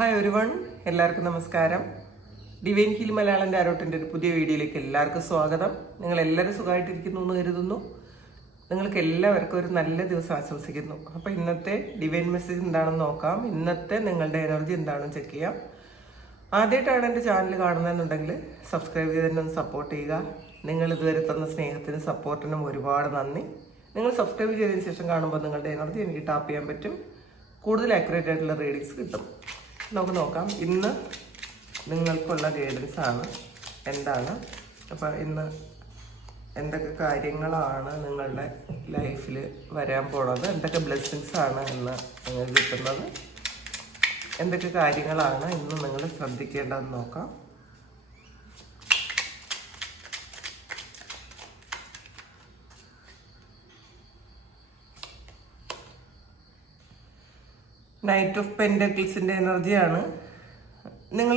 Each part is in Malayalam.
ഹായ് ഒരുവൺ, എല്ലാവർക്കും നമസ്കാരം. ഡിവൈൻ ഹീൽ മലയാളം ടാരോട്ടിൻ്റെ ഒരു പുതിയ വീഡിയോയിലേക്ക് എല്ലാവർക്കും സ്വാഗതം. നിങ്ങൾ എല്ലാവരും സുഖമായിട്ടിരിക്കുന്നു എന്ന് കരുതുന്നു. നിങ്ങൾക്ക് എല്ലാവർക്കും ഒരു നല്ല ദിവസം ആശംസിക്കുന്നു. അപ്പോൾ ഇന്നത്തെ ഡിവൈൻ മെസ്സേജ് എന്താണെന്ന് നോക്കാം. ഇന്നത്തെ നിങ്ങളുടെ എനർജി എന്താണെന്ന് ചെക്ക് ചെയ്യാം. ആദ്യമായിട്ടാണ് എൻ്റെ ചാനൽ കാണുന്നതെന്നുണ്ടെങ്കിൽ സബ്സ്ക്രൈബ് ചെയ്ത് തന്നെ ഒന്ന് സപ്പോർട്ട് ചെയ്യുക. നിങ്ങൾ ഇതുവരെ തന്ന സ്നേഹത്തിനും സപ്പോർട്ടിനും ഒരുപാട് നന്ദി. നിങ്ങൾ സബ്സ്ക്രൈബ് ചെയ്തതിന് ശേഷം കാണുമ്പോൾ നിങ്ങളുടെ എനർജി എനിക്ക് ടാപ്പ് ചെയ്യാൻ പറ്റും. കൂടുതൽ ആക്യുറേറ്റ് ആയിട്ടുള്ള റീഡിങ്സ് കിട്ടും. നമുക്ക് നോക്കാം ഇന്ന് നിങ്ങൾക്കുള്ള ഗൈഡൻസ് ആണ് എന്താണ്. അപ്പോൾ ഇന്ന് എന്തൊക്കെ കാര്യങ്ങളാണ് നിങ്ങളുടെ ലൈഫിൽ വരാൻ പോണത്, എന്തൊക്കെ ബ്ലെസ്സിങ്സ് ആണ് ഇന്ന് നിങ്ങൾക്ക് കിട്ടുന്നത്, എന്തൊക്കെ കാര്യങ്ങളാണ് ഇന്ന് നിങ്ങൾ ശ്രദ്ധിക്കേണ്ടതെന്ന് നോക്കാം. നൈറ്റ് ഓഫ് പെൻഡക്കിൾസിൻ്റെ എനർജിയാണ്. നിങ്ങൾ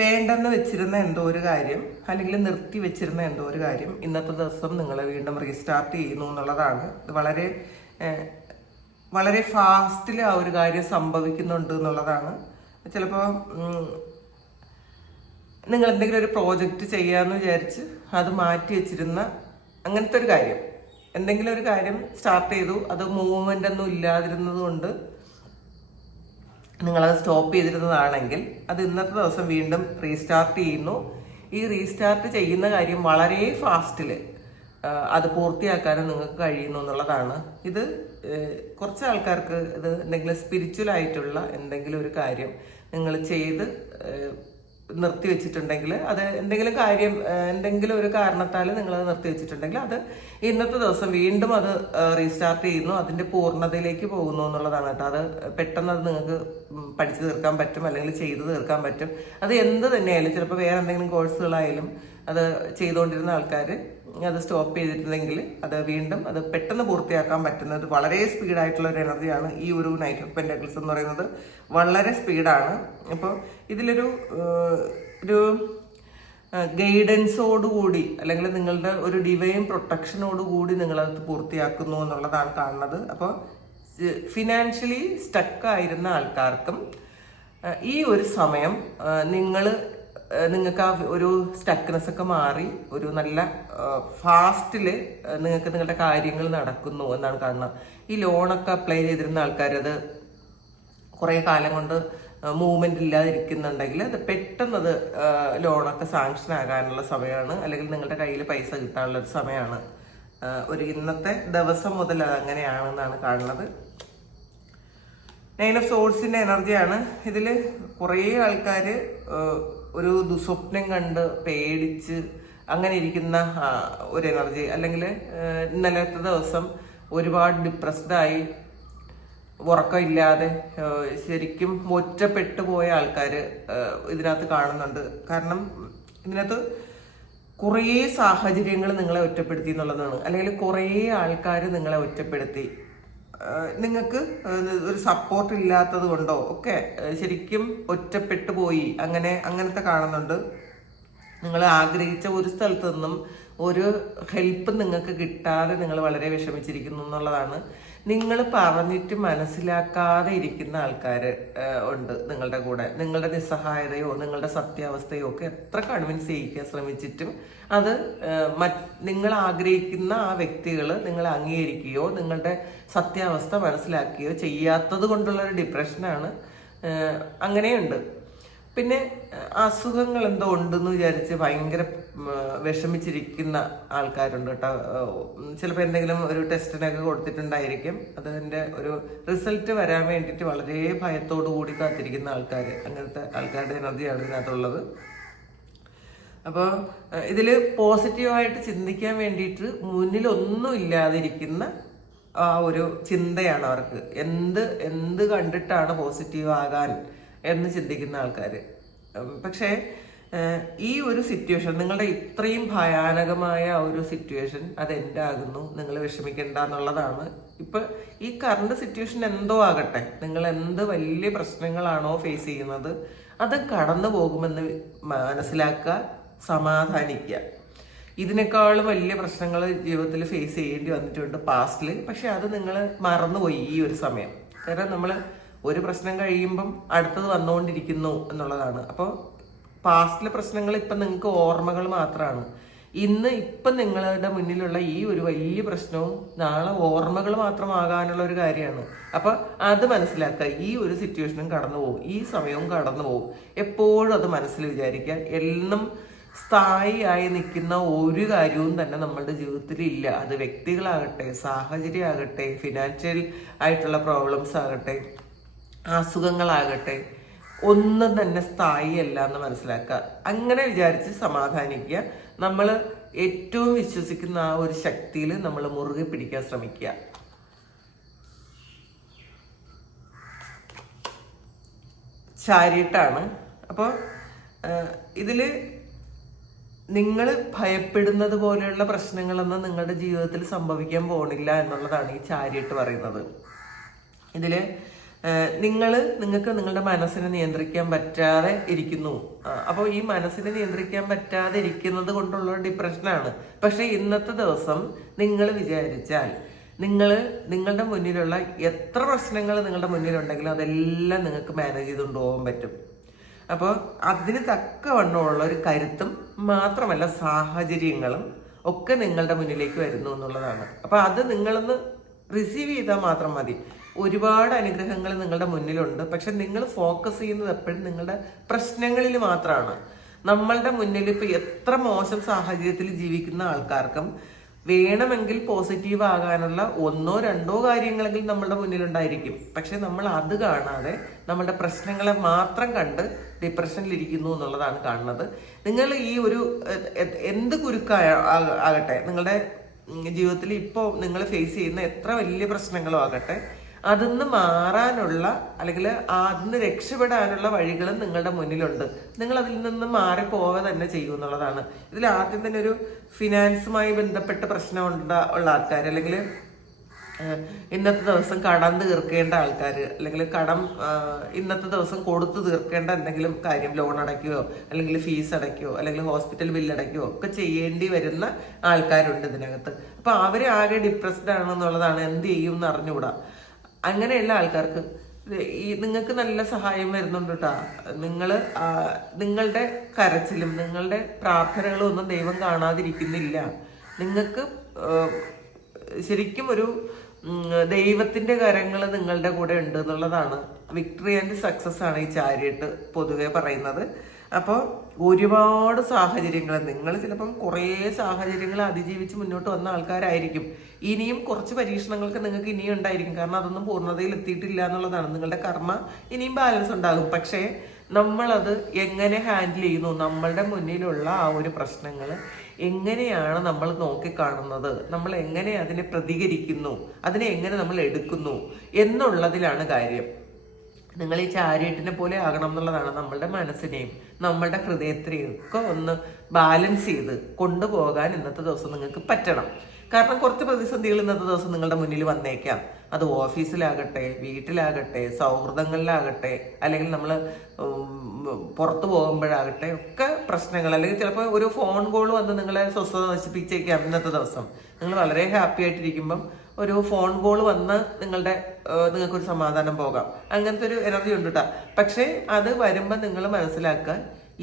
വേണ്ടെന്ന് വെച്ചിരുന്ന എന്തോ ഒരു കാര്യം, അല്ലെങ്കിൽ നിർത്തി വെച്ചിരുന്ന എന്തോ ഒരു കാര്യം ഇന്നത്തെ ദിവസം നിങ്ങൾ വീണ്ടും റീസ്റ്റാർട്ട് ചെയ്യുന്നു എന്നുള്ളതാണ്. ഇത് വളരെ വളരെ ഫാസ്റ്റിൽ ആ ഒരു കാര്യം സംഭവിക്കുന്നുണ്ട് എന്നുള്ളതാണ്. ചിലപ്പോൾ നിങ്ങൾ എന്തെങ്കിലും ഒരു പ്രോജക്റ്റ് ചെയ്യാമെന്ന് വിചാരിച്ച് അത് മാറ്റി വെച്ചിരുന്ന അങ്ങനത്തെ ഒരു കാര്യം, എന്തെങ്കിലും ഒരു കാര്യം സ്റ്റാർട്ട് ചെയ്തു, അത് മൂവ്മെൻ്റ് ഒന്നും ഇല്ലാതിരുന്നത് കൊണ്ട് നിങ്ങളത് സ്റ്റോപ്പ് ചെയ്തിരുന്നതാണെങ്കിൽ അത് ഇന്നത്തെ ദിവസം വീണ്ടും റീസ്റ്റാർട്ട് ചെയ്യുന്നു. ഈ റീസ്റ്റാർട്ട് ചെയ്യുന്ന കാര്യം വളരെ ഫാസ്റ്റിൽ അത് പൂർത്തിയാക്കാനും നിങ്ങൾക്ക് കഴിയുന്നു എന്നുള്ളതാണ്. ഇത് കുറച്ച് ആൾക്കാർക്ക് ഇത് എന്തെങ്കിലും സ്പിരിച്വൽ ആയിട്ടുള്ള എന്തെങ്കിലും ഒരു കാര്യം നിങ്ങൾ ചെയ്ത് നിർത്തി വെച്ചിട്ടുണ്ടെങ്കിൽ, അത് എന്തെങ്കിലും കാര്യം എന്തെങ്കിലും ഒരു കാരണത്താൽ നിങ്ങളത് നിർത്തി വെച്ചിട്ടുണ്ടെങ്കിൽ അത് ഇന്നത്തെ ദിവസം വീണ്ടും അത് റീസ്റ്റാർട്ട് ചെയ്യുന്നു, അതിൻ്റെ പൂർണ്ണതയിലേക്ക് പോകുന്നു എന്നുള്ളതാണ് കേട്ടോ. അത് പെട്ടെന്ന് അത് നിങ്ങൾക്ക് പഠിച്ചു തീർക്കാൻ പറ്റും, അല്ലെങ്കിൽ ചെയ്ത് തീർക്കാൻ പറ്റും. അത് എന്ത് തന്നെയായാലും, ചിലപ്പോൾ വേറെ എന്തെങ്കിലും കോഴ്സുകളായാലും അത് ചെയ്തുകൊണ്ടിരുന്ന ആൾക്കാർ അത് സ്റ്റോപ്പ് ചെയ്തിട്ടുണ്ടെങ്കിൽ അത് വീണ്ടും അത് പെട്ടെന്ന് പൂർത്തിയാക്കാൻ പറ്റുന്നത് വളരെ സ്പീഡായിട്ടുള്ള ഒരു എനർജിയാണ്. ഈ ഒരു നൈറ്റ് ഓഫ് പെൻഡക്കിൾസ് എന്ന് പറയുന്നത് വളരെ സ്പീഡാണ്. അപ്പോൾ ഇതിലൊരു ഒരു ഗൈഡൻസോടുകൂടി, അല്ലെങ്കിൽ നിങ്ങളുടെ ഒരു ഡിവൈൻ പ്രൊട്ടക്ഷനോടുകൂടി നിങ്ങളത് പൂർത്തിയാക്കുന്നു എന്നുള്ളതാണ് കാണുന്നത്. അപ്പോൾ ഫിനാൻഷ്യലി സ്റ്റക്കായിരുന്ന ആൾക്കാർക്കും ഈ ഒരു സമയം നിങ്ങൾക്ക് ആ ഒരു സ്റ്റക്നെസ് ഒക്കെ മാറി ഒരു നല്ല ഫാസ്റ്റിൽ നിങ്ങൾക്ക് നിങ്ങളുടെ കാര്യങ്ങൾ നടക്കുന്നു എന്നാണ് കാണുന്നത്. ഈ ലോണൊക്കെ അപ്ലൈ ചെയ്തിരുന്ന ആൾക്കാരത് കുറേ കാലം കൊണ്ട് മൂവ്മെന്റ് ഇല്ലാതിരിക്കുന്നുണ്ടെങ്കിൽ അത് പെട്ടെന്നത് ലോണൊക്കെ സാങ്ഷൻ ആകാനുള്ള സമയമാണ്, അല്ലെങ്കിൽ നിങ്ങളുടെ കയ്യിൽ പൈസ കിട്ടാനുള്ള ഒരു സമയമാണ്. ഒരു ഇന്നത്തെ ദിവസം മുതൽ അത് അങ്ങനെയാണെന്നാണ് കാണുന്നത്. 9 ഓഫ് സോഴ്സിന്റെ എനർജിയാണ്. ഇതിൽ കുറേ ആൾക്കാർ ഒരു ദുസ്വപ്നം കണ്ട് പേടിച്ച് അങ്ങനെ ഇരിക്കുന്ന ഒരു എനർജി, അല്ലെങ്കിൽ ഇന്നലത്തെ ദിവസം ഒരുപാട് ഡിപ്രസ്ഡായി ഉറക്കമില്ലാതെ ശരിക്കും ഒറ്റപ്പെട്ടു പോയ ആൾക്കാർ ഇതിനകത്ത് കാണുന്നുണ്ട്. കാരണം ഇതിനകത്ത് കുറേ സാഹചര്യങ്ങൾ നിങ്ങളെ ഒറ്റപ്പെടുത്തി എന്നുള്ളതാണ്, അല്ലെങ്കിൽ കുറേ ആൾക്കാർ നിങ്ങളെ ഒറ്റപ്പെടുത്തി, നിങ്ങൾക്ക് ഒരു സപ്പോർട്ട് ഇല്ലാത്തത് കൊണ്ടോ ഒക്കെ ശരിക്കും ഒറ്റപ്പെട്ടു പോയി, അങ്ങനത്തെ കാണുന്നുണ്ട്. നിങ്ങൾ ആഗ്രഹിച്ച ഒരു സ്ഥലത്ത് നിന്നും ഒരു ഹെൽപ്പ് നിങ്ങൾക്ക് കിട്ടാതെ നിങ്ങൾ വളരെ വിഷമിച്ചിരിക്കുന്നു എന്നുള്ളതാണ്. നിങ്ങൾ പറഞ്ഞിട്ട് മനസ്സിലാക്കാതെ ഇരിക്കുന്ന ആൾക്കാർ ഉണ്ട് നിങ്ങളുടെ കൂടെ. നിങ്ങളുടെ നിസ്സഹായതയോ നിങ്ങളുടെ സത്യാവസ്ഥയോ ഒക്കെ എത്ര കൺവിൻസ് ചെയ്യിക്കാൻ ശ്രമിച്ചിട്ടും അത് നിങ്ങൾ ആഗ്രഹിക്കുന്ന ആ വ്യക്തികൾ നിങ്ങൾ അംഗീകരിക്കുകയോ നിങ്ങളുടെ സത്യാവസ്ഥ മനസ്സിലാക്കുകയോ ചെയ്യാത്തത് കൊണ്ടുള്ള ഒരു ഡിപ്രഷനാണ്. അങ്ങനെയുണ്ട്. പിന്നെ അസുഖങ്ങൾ എന്തോ ഉണ്ടെന്ന് വിചാരിച്ച് ഭയങ്കര വിഷമിച്ചിരിക്കുന്ന ആൾക്കാരുണ്ട് കേട്ടോ. ചിലപ്പോൾ എന്തെങ്കിലും ഒരു ടെസ്റ്റിനൊക്കെ കൊടുത്തിട്ടുണ്ടായിരിക്കും, അതിൻ്റെ ഒരു റിസൾട്ട് വരാൻ വേണ്ടിയിട്ട് വളരെ ഭയത്തോടു കൂടി കാത്തിരിക്കുന്ന ആൾക്കാർ, അങ്ങനത്തെ ആൾക്കാരുടെ എനർജിയാണ് ഇതിനകത്തുള്ളത്. അപ്പോൾ ഇതിൽ പോസിറ്റീവായിട്ട് ചിന്തിക്കാൻ വേണ്ടിയിട്ട് മുന്നിലൊന്നും ഇല്ലാതിരിക്കുന്ന ആ ഒരു ചിന്തയാണ് അവർക്ക്. എന്ത് കണ്ടിട്ടാണ് പോസിറ്റീവ് ആകാൻ എന്ന് ചിന്തിക്കുന്ന ആൾക്കാർ. പക്ഷേ ഈ ഒരു സിറ്റുവേഷൻ, നിങ്ങളുടെ ഇത്രയും ഭയാനകമായ ഒരു സിറ്റുവേഷൻ അത് എൻ്റെ ആകുന്നു, നിങ്ങൾ വിഷമിക്കേണ്ട എന്നുള്ളതാണ്. ഇപ്പം ഈ കറണ്ട് സിറ്റുവേഷൻ എന്തോ ആകട്ടെ, നിങ്ങൾ എന്ത് വലിയ പ്രശ്നങ്ങളാണോ ഫേസ് ചെയ്യുന്നത് അത് കടന്നു പോകുമെന്ന് മനസ്സിലാക്കുക, സമാധാനിക്കുക. ഇതിനേക്കാളും വലിയ പ്രശ്നങ്ങൾ ജീവിതത്തിൽ ഫേസ് ചെയ്യേണ്ടി വന്നിട്ടുണ്ട് പാസ്റ്റിൽ. പക്ഷെ അത് നിങ്ങൾ മറന്നുപോയി ഈ ഒരു സമയം. കാരണം നമ്മൾ ഒരു പ്രശ്നം കഴിയുമ്പം അടുത്തത് വന്നുകൊണ്ടിരിക്കുന്നു എന്നുള്ളതാണ്. അപ്പോൾ പാസ്റ്റിലെ പ്രശ്നങ്ങൾ ഇപ്പം നിങ്ങൾക്ക് ഓർമ്മകൾ മാത്രമാണ്. ഇപ്പം നിങ്ങളുടെ മുന്നിലുള്ള ഈ ഒരു വലിയ പ്രശ്നവും നാളെ ഓർമ്മകൾ മാത്രമാകാനുള്ള ഒരു കാര്യമാണ്. അപ്പൊ അത് മനസ്സിലാക്കുക. ഈ ഒരു സിറ്റുവേഷനും കടന്നു പോകും, ഈ സമയവും കടന്നു പോകും. എപ്പോഴും അത് മനസ്സിൽ വിചാരിക്കുക. എല്ലാം സ്ഥായിയായി നിൽക്കുന്ന ഒരു കാര്യവും തന്നെ നമ്മളുടെ ജീവിതത്തിൽ ഇല്ല. അത് വ്യക്തികളാകട്ടെ, സാഹചര്യമാകട്ടെ, ഫിനാൻഷ്യൽ ആയിട്ടുള്ള പ്രോബ്ലംസ് ആകട്ടെ, അസുഖങ്ങളാകട്ടെ, ഒന്നും തന്നെ സ്ഥായിയല്ല എന്ന് മനസ്സിലാക്കുക. അങ്ങനെ വിചാരിച്ച് സമാധാനിക്കുക. നമ്മൾ ഏറ്റവും വിശ്വസിക്കുന്ന ആ ഒരു ശക്തിയിൽ നമ്മൾ മുറുകെ പിടിക്കാൻ ശ്രമിക്കുക. ചാരിട്ടാണ്. അപ്പോൾ ഇതില് നിങ്ങൾ ഭയപ്പെടുന്നത് പോലെയുള്ള പ്രശ്നങ്ങളൊന്നും നിങ്ങളുടെ ജീവിതത്തിൽ സംഭവിക്കാൻ പോണില്ല എന്നുള്ളതാണ് ഈ ചാരിട്ട് പറയുന്നത്. ഇതില് നിങ്ങൾക്ക് നിങ്ങളുടെ മനസ്സിനെ നിയന്ത്രിക്കാൻ പറ്റാതെ ഇരിക്കുന്നു. അപ്പോൾ ഈ മനസ്സിനെ നിയന്ത്രിക്കാൻ പറ്റാതെ ഇരിക്കുന്നത് കൊണ്ടുള്ള ഡിപ്രഷനാണ്. പക്ഷെ ഇന്നത്തെ ദിവസം നിങ്ങൾ വിചാരിച്ചാൽ നിങ്ങളുടെ മുന്നിലുള്ള എത്ര പ്രശ്നങ്ങൾ നിങ്ങളുടെ മുന്നിലുണ്ടെങ്കിലും അതെല്ലാം നിങ്ങൾക്ക് മാനേജ് ചെയ്തുകൊണ്ട് പോകാൻ പറ്റും. അപ്പോൾ അതിന് തക്കവണ്ണമുള്ള ഒരു കരുത്തും മാത്രമല്ല സാഹചര്യങ്ങളും ഒക്കെ നിങ്ങളുടെ മുന്നിലേക്ക് വരുന്നു എന്നുള്ളതാണ്. അപ്പോൾ അത് നിങ്ങളൊന്ന് റിസീവ് ചെയ്താൽ മാത്രം മതി. ഒരുപാട് അനുഗ്രഹങ്ങൾ നിങ്ങളുടെ മുന്നിലുണ്ട്. പക്ഷെ നിങ്ങൾ ഫോക്കസ് ചെയ്യുന്നത് എപ്പോഴും നിങ്ങളുടെ പ്രശ്നങ്ങളിൽ മാത്രമാണ്. നമ്മളുടെ മുന്നിൽ ഇപ്പൊ എത്ര മോശം സാഹചര്യത്തിൽ ജീവിക്കുന്ന ആൾക്കാർക്കും വേണമെങ്കിൽ പോസിറ്റീവ് ആകാനുള്ള 1-2 കാര്യങ്ങളെങ്കിലും നമ്മളുടെ മുന്നിലുണ്ടായിരിക്കും. പക്ഷെ നമ്മൾ അത് കാണാതെ നമ്മളുടെ പ്രശ്നങ്ങളെ മാത്രം കണ്ട് ഡിപ്രഷനിലിരിക്കുന്നു എന്നുള്ളതാണ് കാണുന്നത്. നിങ്ങൾ ഈ ഒരു എന്ത് ആകട്ടെ, നിങ്ങളുടെ ജീവിതത്തിൽ ഇപ്പോൾ നിങ്ങൾ ഫേസ് ചെയ്യുന്ന എത്ര വലിയ പ്രശ്നങ്ങളും ആകട്ടെ, അതിന്ന് മാറാനുള്ള അല്ലെങ്കിൽ അതിന്ന് രക്ഷപ്പെടാനുള്ള വഴികളും നിങ്ങളുടെ മുന്നിലുണ്ട്. നിങ്ങൾ അതിൽ നിന്ന് മാറിപ്പോവുക തന്നെ ചെയ്യും എന്നുള്ളതാണ്. ഇതിൽ ആദ്യം തന്നെ ഒരു ഫിനാൻസുമായി ബന്ധപ്പെട്ട പ്രശ്നം ഉള്ള ആൾക്കാർ, അല്ലെങ്കിൽ ഇന്നത്തെ ദിവസം കടം തീർക്കേണ്ട ആൾക്കാർ, അല്ലെങ്കിൽ കടം ഇന്നത്തെ ദിവസം കൊടുത്തു തീർക്കേണ്ട എന്തെങ്കിലും കാര്യം, ലോൺ അടയ്ക്കുകയോ അല്ലെങ്കിൽ ഫീസ് അടയ്ക്കുകയോ അല്ലെങ്കിൽ ഹോസ്പിറ്റൽ ബില്ല് അടയ്ക്കുകയോ ഒക്കെ ചെയ്യേണ്ടി വരുന്ന ആൾക്കാരുണ്ട് ഇതിനകത്ത്. അപ്പൊ അവര് ആകെ ഡിപ്രസ്ഡ് ആണെന്നുള്ളതാണ്. എന്ത് ചെയ്യും എന്ന് അറിഞ്ഞുകൂടാ. അങ്ങനെയുള്ള ആൾക്കാർക്ക് നിങ്ങൾക്ക് നല്ല സഹായം വരുന്നുണ്ട് കേട്ടോ. നിങ്ങളുടെ കരച്ചിലും നിങ്ങളുടെ പ്രാർത്ഥനകളും ഒന്നും ദൈവം കാണാതിരിക്കുന്നില്ല. നിങ്ങൾക്ക് ശരിക്കും ഒരു ദൈവത്തിന്റെ കരങ്ങൾ നിങ്ങളുടെ കൂടെ ഉണ്ട് എന്നുള്ളതാണ്. വിക്ടറി ആൻഡ് സക്സസ് ആണ് ഈ ചാരിയട്ട് പൊതുവെ പറയുന്നത്. അപ്പോൾ ഒരുപാട് സാഹചര്യങ്ങൾ, നിങ്ങൾ ചിലപ്പം കുറേ സാഹചര്യങ്ങൾ അതിജീവിച്ച് മുന്നോട്ട് വന്ന ആൾക്കാരായിരിക്കും. ഇനിയും കുറച്ച് പരീക്ഷണങ്ങൾക്ക് നിങ്ങൾക്ക് ഇനിയും ഉണ്ടായിരിക്കും. കാരണം അതൊന്നും പൂർണ്ണതയിൽ എത്തിയിട്ടില്ല എന്നുള്ളതാണ്. നിങ്ങളുടെ കർമ്മ ഇനിയും ബാലൻസ് ഉണ്ടാകും. പക്ഷേ നമ്മളത് എങ്ങനെ ഹാൻഡിൽ ചെയ്യുന്നു, നമ്മളുടെ മുന്നിലുള്ള ആ ഒരു പ്രശ്നങ്ങൾ എങ്ങനെയാണ് നമ്മൾ നോക്കിക്കാണുന്നത്, നമ്മൾ എങ്ങനെ അതിനെ പ്രതികരിക്കുന്നു, അതിനെ എങ്ങനെ നമ്മൾ എടുക്കുന്നു എന്നുള്ളതിലാണ് കാര്യം. നിങ്ങൾ ഈ ചാരിയറ്റിനെ പോലെ ആകണം എന്നുള്ളതാണ്. നമ്മളുടെ മനസ്സിനെയും നമ്മളുടെ ഹൃദയത്തിനെയും ഒക്കെ ഒന്ന് ബാലൻസ് ചെയ്ത് കൊണ്ടുപോകാൻ ഇന്നത്തെ ദിവസം നിങ്ങൾക്ക് പറ്റണം. കാരണം കുറച്ച് പ്രതിസന്ധികൾ ഇന്നത്തെ ദിവസം നിങ്ങളുടെ മുന്നിൽ വന്നേക്കാം. അത് ഓഫീസിലാകട്ടെ, വീട്ടിലാകട്ടെ, സൗഹൃദങ്ങളിലാകട്ടെ, അല്ലെങ്കിൽ നമ്മൾ പുറത്തു പോകുമ്പോഴാകട്ടെ ഒക്കെ പ്രശ്നങ്ങൾ, അല്ലെങ്കിൽ ചിലപ്പോൾ ഒരു ഫോൺ കോൾ വന്ന് നിങ്ങളെ സ്വസ്ഥത നശിപ്പിച്ചേക്കാം. ഇന്നത്തെ ദിവസം നിങ്ങൾ വളരെ ഹാപ്പി ആയിട്ടിരിക്കുമ്പം ഒരു ഫോൺ കോൾ വന്ന് നിങ്ങൾക്കൊരു സമാധാനം പോകാം. അങ്ങനത്തെ ഒരു എനർജി ഉണ്ട് കേട്ടോ. പക്ഷേ അത് വരുമ്പോൾ നിങ്ങൾ മനസ്സിലാക്കുക,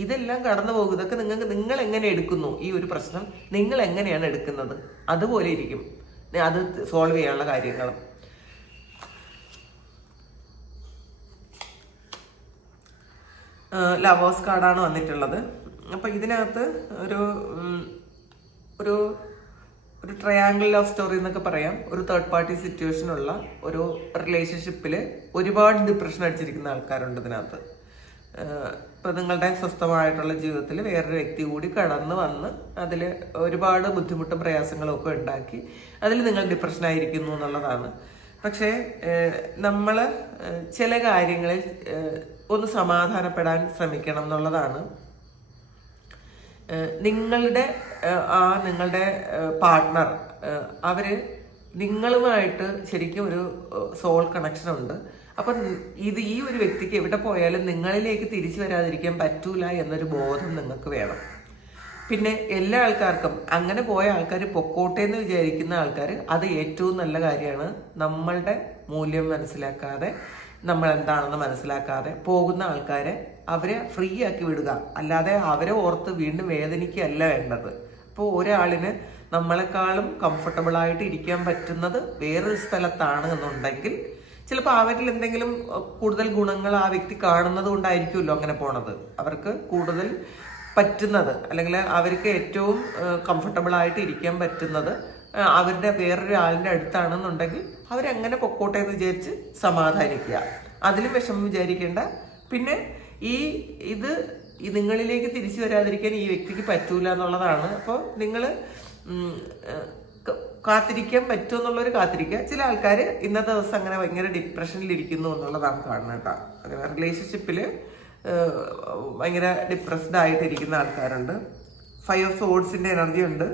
ഇതെല്ലാം കടന്നു പോകും. ഇതൊക്കെ നിങ്ങൾ എങ്ങനെ എടുക്കുന്നു, ഈ ഒരു പ്രശ്നം നിങ്ങൾ എങ്ങനെയാണ് എടുക്കുന്നത്, അതുപോലെ ഇരിക്കും അത് സോൾവ് ചെയ്യാനുള്ള കാര്യങ്ങൾ. ലവേഴ്സ് കാർഡാണ് വന്നിട്ടുള്ളത്. അപ്പൊ ഇതിനകത്ത് ഒരു ട്രയാങ്കിൾ ലവ് സ്റ്റോറി എന്നൊക്കെ പറയാം. ഒരു തേർഡ് പാർട്ടി സിറ്റുവേഷൻ ഉള്ള ഒരു റിലേഷൻഷിപ്പിൽ ഒരുപാട് ഡിപ്രഷൻ അടിച്ചിരിക്കുന്ന ആൾക്കാരുണ്ട് ഇതിനകത്ത്. ഇപ്പൊ നിങ്ങളുടെ സ്വസ്ഥമായിട്ടുള്ള ജീവിതത്തിൽ വേറൊരു വ്യക്തി കൂടി കടന്നു വന്ന് അതിൽ ഒരുപാട് ബുദ്ധിമുട്ടും പ്രയാസങ്ങളും ഒക്കെ ഉണ്ടാക്കി അതിൽ നിങ്ങൾ ഡിപ്രഷനായിരിക്കുന്നു എന്നുള്ളതാണ്. പക്ഷേ നമ്മൾ ചില കാര്യങ്ങളിൽ ഒന്ന് സമാധാനപ്പെടാൻ ശ്രമിക്കണം എന്നുള്ളതാണ്. നിങ്ങളുടെ പാർട്ട്ണർ അവര് നിങ്ങളുമായിട്ട് ശരിക്കും ഒരു സോൾ കണക്ഷൻ ഉണ്ട്. അപ്പം ഈ ഒരു വ്യക്തിക്ക് എവിടെ പോയാലും നിങ്ങളിലേക്ക് തിരിച്ചു വരാതിരിക്കാൻ പറ്റൂല എന്നൊരു ബോധം നിങ്ങൾക്ക് വേണം. പിന്നെ എല്ലാ ആൾക്കാർക്കും അങ്ങനെ പോയ ആൾക്കാർ പൊക്കോട്ടെ എന്ന് വിചാരിക്കുന്ന ആൾക്കാർ അത് ഏറ്റവും നല്ല കാര്യമാണ്. നമ്മളുടെ മൂല്യം മനസ്സിലാക്കാതെ നമ്മൾ എന്താണെന്ന് മനസ്സിലാക്കാതെ പോകുന്ന ആൾക്കാരെ അവരെ ഫ്രീ ആക്കി വിടുക, അല്ലാതെ അവരെ ഓർത്ത് വീണ്ടും വേദനിക്കുകയല്ല വേണ്ടത്. അപ്പോൾ ഒരാളിന് നമ്മളെക്കാളും കംഫർട്ടബിൾ ആയിട്ട് ഇരിക്കാൻ പറ്റുന്നത് വേറൊരു സ്ഥലത്താണ് എന്നുണ്ടെങ്കിൽ ചിലപ്പോൾ അവരിൽ എന്തെങ്കിലും കൂടുതൽ ഗുണങ്ങൾ ആ വ്യക്തി കാണുന്നത് കൊണ്ടായിരിക്കുമല്ലോ അങ്ങനെ പോണത്. അവർക്ക് കൂടുതൽ പറ്റുന്നത് അല്ലെങ്കിൽ അവർക്ക് ഏറ്റവും കംഫർട്ടബിൾ ആയിട്ട് ഇരിക്കാൻ പറ്റുന്നത് അവരുടെ വേറൊരു ആളിൻ്റെ അടുത്താണെന്നുണ്ടെങ്കിൽ അവരെങ്ങനെ പൊക്കോട്ടെ എന്ന് വിചാരിച്ച് സമാധാനിക്കുക, അതിലും വിഷമം വിചാരിക്കേണ്ട. പിന്നെ ഇത് നിങ്ങളിലേക്ക് തിരിച്ചു വരാതിരിക്കാൻ ഈ വ്യക്തിക്ക് പറ്റൂല എന്നുള്ളതാണ്. അപ്പോൾ നിങ്ങൾ കാത്തിരിക്കാൻ പറ്റുമോ എന്നുള്ളൊരു കാത്തിരിക്കുക. ചില ആൾക്കാർ ഇന്നത്തെ ദിവസം അങ്ങനെ ഭയങ്കര ഡിപ്രഷനിലിരിക്കുന്നു എന്നുള്ളതാണ് കാണുന്നത് കേട്ടോ. അങ്ങനെ റിലേഷൻഷിപ്പിൽ ഭയങ്കര ഡിപ്രസ്ഡ് ആയിട്ടിരിക്കുന്ന ആൾക്കാരുണ്ട്. 5 ഓഫ് സോഡ്സിൻ്റെ എനർജി ഉണ്ട്.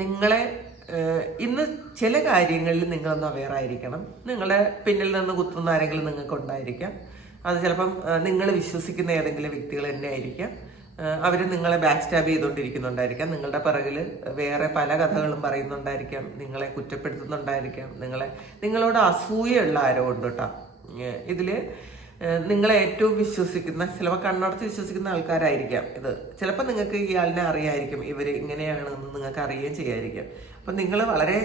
നിങ്ങളെ ഇന്ന് ചില കാര്യങ്ങളിൽ നിങ്ങളൊന്ന് അവെയർ ആയിരിക്കണം. നിങ്ങളെ പിന്നിൽ നിന്ന് കുത്തുന്ന ആരെങ്കിലും നിങ്ങൾക്ക് ഉണ്ടായിരിക്കാം. അത് ചിലപ്പം നിങ്ങൾ വിശ്വസിക്കുന്ന ഏതെങ്കിലും വ്യക്തികൾ തന്നെ ആയിരിക്കാം. അവർ നിങ്ങളെ ബാക്ക് സ്റ്റാബ് ചെയ്തുകൊണ്ടിരിക്കുന്നുണ്ടായിരിക്കാം. നിങ്ങളുടെ പിറകിൽ വേറെ പല കഥകളും പറയുന്നുണ്ടായിരിക്കാം. നിങ്ങളെ കുറ്റപ്പെടുത്തുന്നുണ്ടായിരിക്കാം. നിങ്ങളോട് അസൂയുള്ള ആരോ ഉണ്ട് കേട്ടോ. ഇതിൽ നിങ്ങളെ ഏറ്റവും വിശ്വസിക്കുന്ന, ചിലപ്പോൾ കണ്ണടച്ച് വിശ്വസിക്കുന്ന ആൾക്കാരായിരിക്കാം ഇത്. ചിലപ്പോൾ നിങ്ങൾക്ക് ഇയാളിനെ അറിയായിരിക്കും, ഇവർ ഇങ്ങനെയാണെന്ന് നിങ്ങൾക്ക് അറിയുകയും ചെയ്യായിരിക്കാം. അപ്പം നിങ്ങൾ വളരെ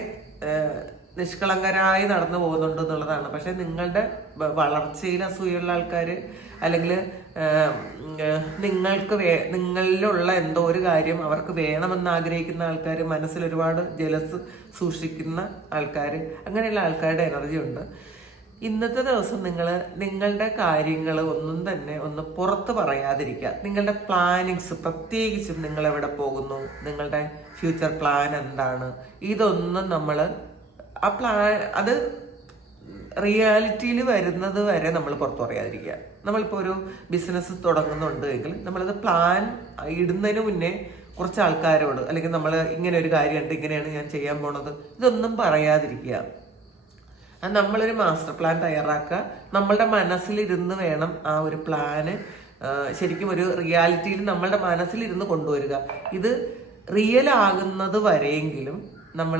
നിഷ്കളങ്കരായി നടന്നു പോകുന്നുണ്ട് എന്നുള്ളതാണ്. പക്ഷെ നിങ്ങളുടെ വളർച്ചയിൽ അസൂയുള്ള ആൾക്കാർ, അല്ലെങ്കിൽ നിങ്ങളിലുള്ള എന്തോ ഒരു കാര്യം അവർക്ക് വേണമെന്ന് ആഗ്രഹിക്കുന്ന ആൾക്കാർ, മനസ്സിൽ ഒരുപാട് ജലസ് സൂക്ഷിക്കുന്ന ആൾക്കാർ, അങ്ങനെയുള്ള ആൾക്കാരുടെ എനർജി ഉണ്ട്. ഇന്നത്തെ ദിവസം നിങ്ങളുടെ കാര്യങ്ങൾ ഒന്നും തന്നെ ഒന്ന് പുറത്ത് പറയാതിരിക്കുക. നിങ്ങളുടെ പ്ലാനിങ്സ്, പ്രത്യേകിച്ചും നിങ്ങൾ എവിടെ പോകുന്നു, നിങ്ങളുടെ ഫ്യൂച്ചർ പ്ലാൻ എന്താണ്, ഇതൊന്നും നമ്മൾ അത് റിയാലിറ്റിയിൽ വരുന്നത് വരെ നമ്മൾ പുറത്തു പറയാതിരിക്കുക. നമ്മളിപ്പോൾ ഒരു ബിസിനസ് തുടങ്ങുന്നുണ്ട് എങ്കിൽ നമ്മളത് പ്ലാൻ ഇടുന്നതിന് മുന്നേ കുറച്ച് ആൾക്കാരോട്, അല്ലെങ്കിൽ നമ്മൾ ഇങ്ങനെ ഒരു കാര്യമുണ്ട്, ഇങ്ങനെയാണ് ഞാൻ ചെയ്യാൻ പോണത്, ഇതൊന്നും പറയാതിരിക്കുക. നമ്മളൊരു മാസ്റ്റർ പ്ലാൻ തയ്യാറാക്കുക. നമ്മളുടെ മനസ്സിലിരുന്ന് വേണം ആ ഒരു പ്ലാന് ശരിക്കും ഒരു റിയാലിറ്റിയിൽ നമ്മളുടെ മനസ്സിലിരുന്ന് കൊണ്ടുവരിക. ഇത് റിയൽ ആകുന്നത് വരെയെങ്കിലും നമ്മൾ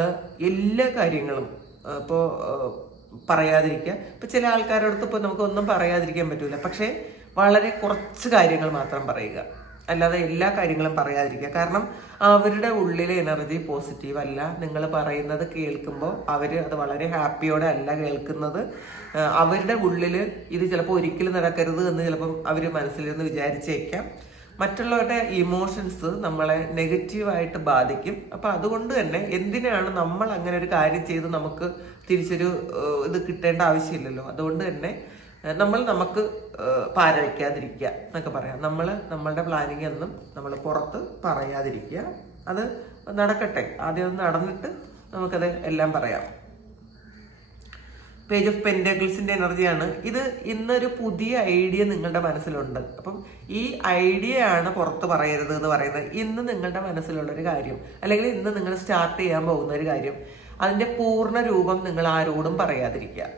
എല്ലാ കാര്യങ്ങളും ഇപ്പോൾ പറയാതിരിക്കുക. ഇപ്പം ചില ആൾക്കാരോടത്ത് ഇപ്പോൾ നമുക്കൊന്നും പറയാതിരിക്കാൻ പറ്റില്ല. പക്ഷേ വളരെ കുറച്ച് കാര്യങ്ങൾ മാത്രം പറയുക, അല്ലാതെ എല്ലാ കാര്യങ്ങളും പറയാതിരിക്കുക. കാരണം അവരുടെ ഉള്ളിലെ എനർജി പോസിറ്റീവ് അല്ല. നിങ്ങൾ പറയുന്നത് കേൾക്കുമ്പോൾ അവർ അത് വളരെ ഹാപ്പിയോടെ അല്ല കേൾക്കുന്നത്. അവരുടെ ഉള്ളിൽ ഇത് ചിലപ്പോൾ ഒരിക്കലും നടക്കരുത് എന്ന് ചിലപ്പം അവർ മനസ്സിലിരുന്ന് വിചാരിച്ചേക്കാം. മറ്റുള്ളവരുടെ ഇമോഷൻസ് നമ്മളെ നെഗറ്റീവായിട്ട് ബാധിക്കും. അപ്പം അതുകൊണ്ട് തന്നെ എന്തിനാണ് നമ്മൾ അങ്ങനെ ഒരു കാര്യം ചെയ്ത് നമുക്ക് തിരിച്ചൊരു ഇത് കിട്ടേണ്ട ആവശ്യമില്ലല്ലോ. അതുകൊണ്ട് തന്നെ നമുക്ക് പാര വയ്ക്കാതിരിക്കുക എന്നൊക്കെ പറയാം. നമ്മളുടെ പ്ലാനിങ് ഒന്നും നമ്മൾ പുറത്ത് പറയാതിരിക്കുക. അത് നടക്കട്ടെ, ആദ്യം അത് നടന്നിട്ട് നമുക്കത് എല്ലാം പറയാം. പേജ് ഓഫ് പെന്റക്കിൾസിന്റെ എനർജിയാണ് ഇത്. ഇന്നൊരു പുതിയ ഐഡിയ നിങ്ങളുടെ മനസ്സിലുണ്ട്. അപ്പം ഈ ഐഡിയ ആണ് പുറത്ത് പറയരുത് എന്ന് പറയുന്നത്. ഇന്ന് നിങ്ങളുടെ മനസ്സിലുള്ളൊരു കാര്യം, അല്ലെങ്കിൽ ഇന്ന് നിങ്ങൾ സ്റ്റാർട്ട് ചെയ്യാൻ പോകുന്ന ഒരു കാര്യം, അതിന്റെ പൂർണ്ണ രൂപം നിങ്ങൾ ആരോടും പറയാതിരിക്കുക.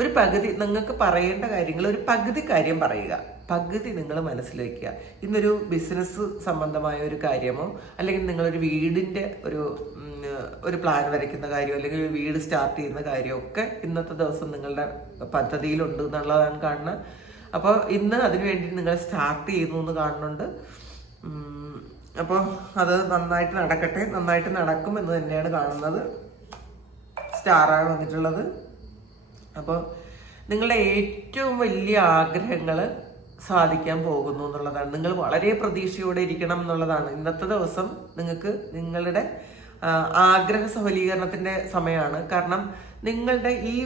ഒരു പകുതി നിങ്ങൾക്ക് പറയേണ്ട കാര്യങ്ങൾ, ഒരു പകുതി കാര്യം പറയുക, പകുതി നിങ്ങൾ മനസ്സിൽ വയ്ക്കുക. ഇന്നൊരു ബിസിനസ് സംബന്ധമായ ഒരു കാര്യമോ, അല്ലെങ്കിൽ നിങ്ങളൊരു വീടിൻ്റെ ഒരു പ്ലാൻ വരയ്ക്കുന്ന കാര്യമോ, അല്ലെങ്കിൽ ഒരു വീട് സ്റ്റാർട്ട് ചെയ്യുന്ന കാര്യമൊക്കെ ഇന്നത്തെ ദിവസം നിങ്ങളുടെ പദ്ധതിയിലുണ്ട് എന്നുള്ളതാണ് കാണുന്നത്. അപ്പോൾ ഇന്ന് അതിനു വേണ്ടി നിങ്ങൾ സ്റ്റാർട്ട് ചെയ്യുന്നു എന്ന് കാണുന്നുണ്ട്. അപ്പോൾ അത് നന്നായിട്ട് നടക്കട്ടെ, നന്നായിട്ട് നടക്കും എന്ന് തന്നെയാണ് കാണുന്നത്. സ്റ്റാറാണ് വന്നിട്ടുള്ളത്. അപ്പോൾ നിങ്ങളുടെ ഏറ്റവും വലിയ ആഗ്രഹങ്ങൾ സാധിക്കാൻ പോകുന്നു എന്നുള്ളതാണ്. നിങ്ങൾ വളരെ പ്രതീക്ഷയോടെ ഇരിക്കണം എന്നുള്ളതാണ്. ഇന്നത്തെ ദിവസം നിങ്ങൾക്ക് നിങ്ങളുടെ ആഗ്രഹ സഫലീകരണത്തിന്റെ സമയമാണ്. കാരണം നിങ്ങളുടെ ഈ